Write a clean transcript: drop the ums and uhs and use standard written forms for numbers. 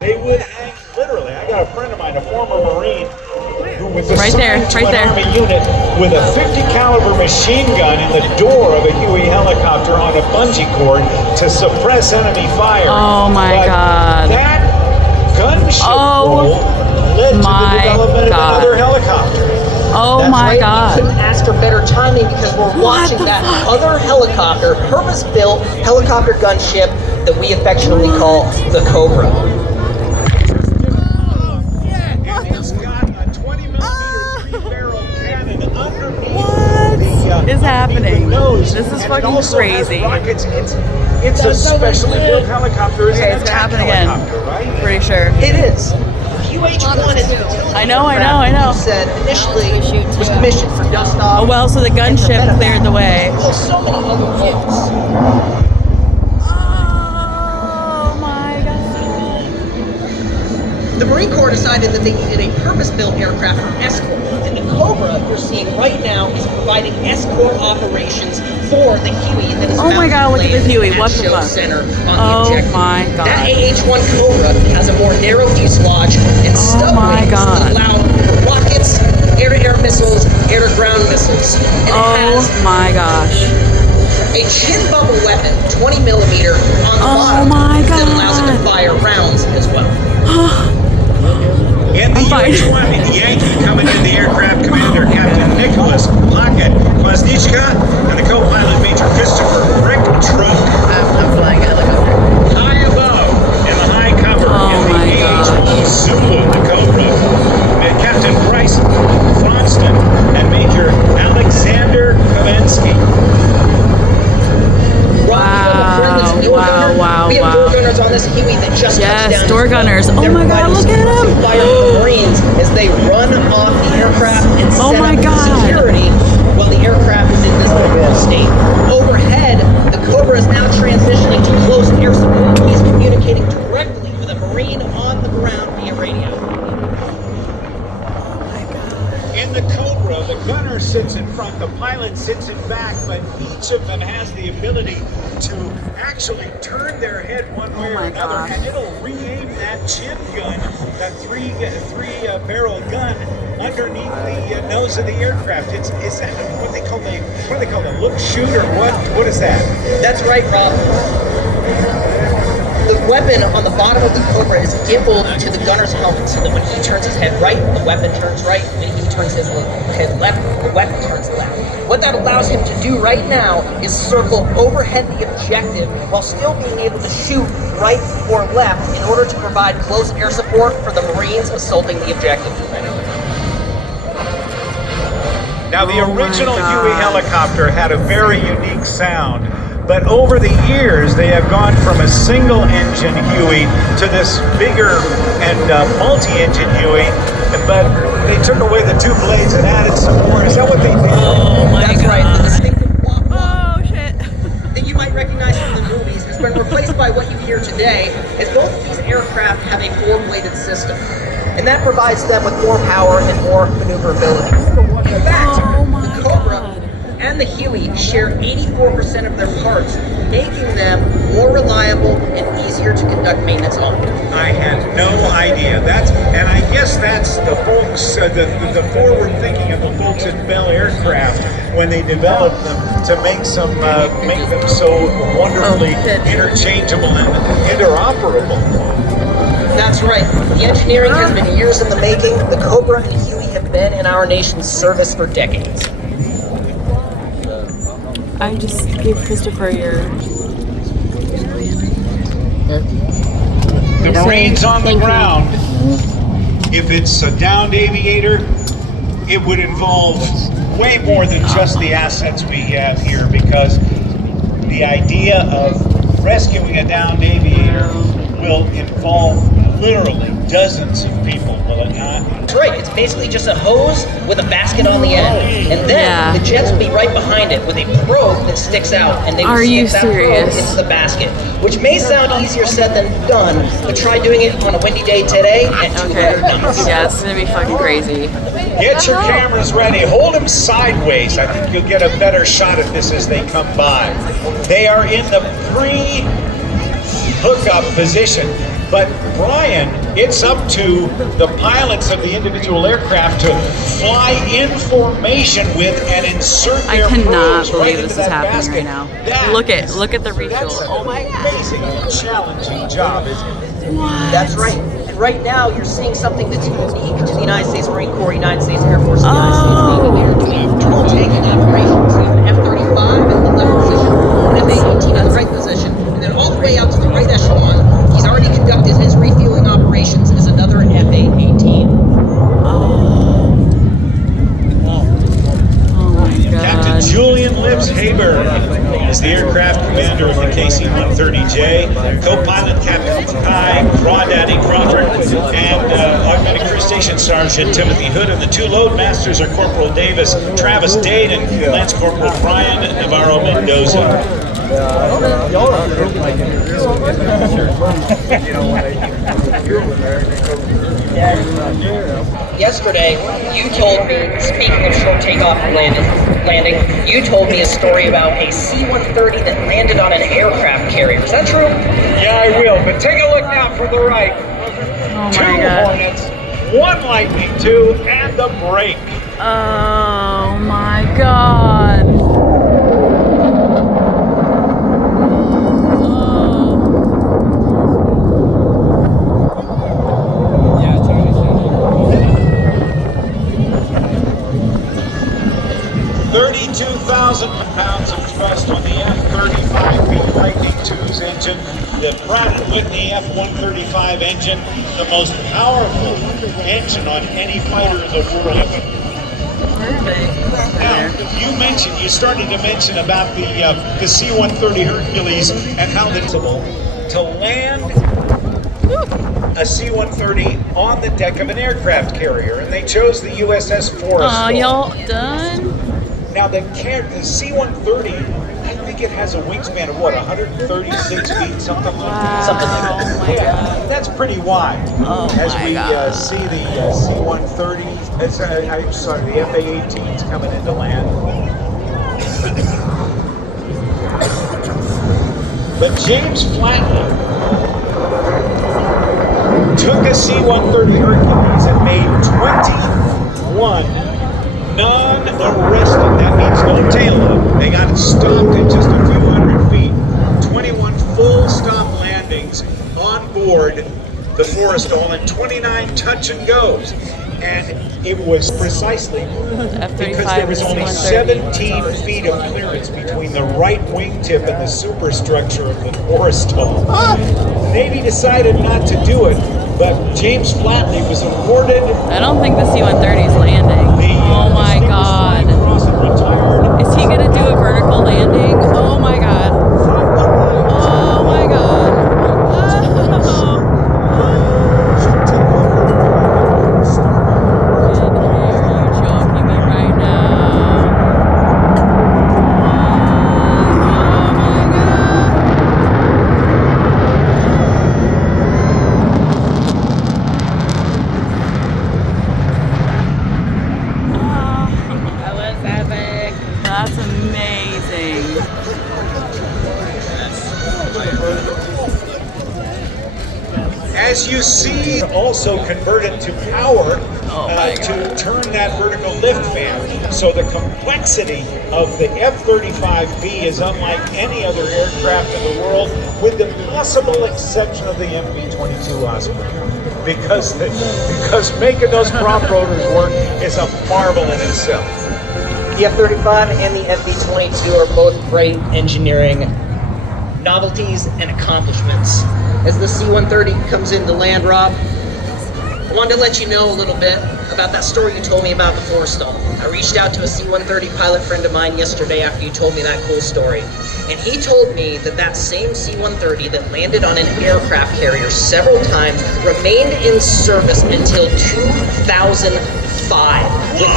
They would hang, literally. I got a friend of mine, a former Marine, who was Right there, assigned to right an there. Army unit with a 50 caliber machine gun in the door of a Huey helicopter on a bungee cord to suppress enemy fire. Oh my God. That gunship role led to the development of another helicopter. Oh That's my right. God. We couldn't ask for better timing because we're watching that other helicopter, purpose-built helicopter gunship that we affectionately call the Cobra. And it's got a 20mm 3-barrel cannon underneath is happening? the nose. This is And fucking it also crazy. has rockets. It's a specially built helicopter. It's Okay, an it's gonna attack happen again. helicopter, right? Pretty sure. It is. QH-1 is the utility I know. aircraft you said initially was commissioned for dust-off. Oh well, so the gunship cleared the way. Well, so many other roles. Oh my God. The Marine Corps decided that they needed a purpose-built aircraft for escort, and the Cobra you're seeing right now is providing escort operations for the Huey that is Oh my God, look at the Huey. What the fuck? Center on Oh the objective. my God. That AH-1 Cobra has a more narrow fuselage and stub my wings God. that allow rockets, air-to-air missiles, air-to-ground missiles. And it Oh has my gosh. a chin bubble weapon, 20mm, on the bottom my that allows it to God. fire rounds as well. And the UH-1 Yankee coming in, the aircraft commander, Captain Nicholas Lockett Kwasnichka, and the co-pilot, Major Christopher Rick Trunk. I'm flying a helicopter. High above, in the high cover, Oh in the my AH-1 Zulu, the Cobra, and Captain Bryce Fronston and Major Alexander Kavensky. Wow. We have door gunners on this Huey that just touched down. Door gunners. Oh They're my God, providing look at suppressive him. fire to the Marines as they run off the aircraft and Oh set my up God. security while the aircraft is in this normal state. Overhead, the Cobra is now transitioning to close air support. He's communicating directly with a Marine on the ground via radio. In the Cobra, the gunner sits in front, the pilot sits in back, but each of them has the ability to actually turn their head one way or another, gosh. and it'll re-aim that chin gun, that three-barrel gun, underneath the nose of the aircraft. Is that what they call the look shoot, or what? What is that? That's right, Rob. The weapon on the bottom of the Cobra is gimbaled to the gunner's helmet so that when he turns his head right, the weapon turns right. When he turns his head left, the weapon turns left. What that allows him to do right now is circle overhead the objective while still being able to shoot right or left in order to provide close air support for the Marines assaulting the objective. Now, the Oh my original God. Huey helicopter had a very unique sound, but over the years they have gone from a single engine Huey to this bigger and multi-engine Huey, but they took away the two blades and added some more. Is that what they did? Oh my That's God. right. The distinctive wop wop Oh shit. that you might recognize from the movies has been replaced by what you hear today, as both of these aircraft have a four-bladed system, and that provides them with more power and more maneuverability. In fact, Oh my the Cobra God. and the Huey share 84% of their parts, making them more reliable and easier to conduct maintenance on. I had no idea. And I guess that's the folks, the forward thinking of the folks at Bell Aircraft when they developed them to make them so wonderfully interchangeable and interoperable. That's right. The engineering has been years in the making. The Cobra and Huey have been in our nation's service for decades. I just gave Christopher your. The Marines on the ground, if it's a downed aviator, it would involve way more than just the assets we have here, because the idea of rescuing a downed aviator will involve literally dozens of people, will it not? That's right. It's basically just a hose with a basket on the end. And then the jets will be right behind it with a probe that sticks out. And they will Are you stick that probe serious? into the basket. Which may sound easier said than done, but try doing it on a windy day today at 200 knots. Yeah, it's gonna be fucking crazy. Get your cameras ready. Hold them sideways. I think you'll get a better shot at this as they come by. They are in the pre-hookup position. But Brian, it's up to the pilots of the individual aircraft to fly in formation with and insert I their cannot probes believe right this into is that happening basket. right now. That Look is- at the refuel. That's Oh my an god. amazing and challenging job, isn't it? What? That's right. And right now, you're seeing something that's unique to the United States Marine Corps, United States Air Force, and the United States Navy. They're doing dual tanking operations. So you have an F-35 in the left position, an F-18 in the right position, and then all the way out to the right echelon, he's already conducted his refueling operations as another F-18. Oh my god. Captain Julian Lips Haber is the aircraft commander of the KC-130J. Co-pilot Captain Kai Crawdaddy Crawford and Augmented Crew Station Sergeant Timothy Hood. And the two load masters are Corporal Davis Travis Dade and Lance Corporal Brian Navarro Mendoza. Yesterday, you told me, speaking of short takeoff and landing, you told me a story about a C-130 that landed on an aircraft carrier. Is that true? Yeah, I will, but take a look now from the right. Oh Two my god. Hornets, one Lightning II, and the break. Oh my god. Oh. 32,000 pounds of thrust on the F-35B Lightning II's engine, the Pratt & Whitney F-135 engine, the most powerful engine on any fighter in the world. Now, you started to mention about the C-130 Hercules and how it's possible to land a C-130 on the deck of an aircraft carrier, and they chose the USS Forrestal. Oh, y'all done? Now, the C-130, I think it has a wingspan of what, 136 feet, something like that? Something like that. Oh my Yeah, god. that's pretty wide. Oh As my we God. see the C-130, I'm sorry, the F-A-18s coming into land. But James Flatley took a C-130 Hercules and made 21 non-arrested, that means no tail up. They got it stopped at just a few hundred feet. 21 full stop landings on board the Forrestal and 29 touch and goes. And it was precisely because there was only 17 feet of clearance between the right wingtip and the superstructure of the Forrestal. The Navy decided not to do it, but James Flatley was awarded I don't think the C-130 is landing. Oh my god. Is he gonna do a vertical landing? Oh my god. Oh my god. Oh. Are you joking me right now? Oh my god. That was epic. That's amazing. As you see, also converted to power to turn that vertical lift fan. So the complexity of the F-35B is unlike any other aircraft in the world, with the possible exception of the MV-22 Osprey. Because making those prop rotors work is a marvel in itself. The F-35 and the FV-22 are both great engineering novelties and accomplishments. As the C-130 comes in to land, Rob, I wanted to let you know a little bit about that story you told me about the Forrestal. I reached out to a C-130 pilot friend of mine yesterday after you told me that cool story. And he told me that that same C-130 that landed on an aircraft carrier several times remained in service until 2005 with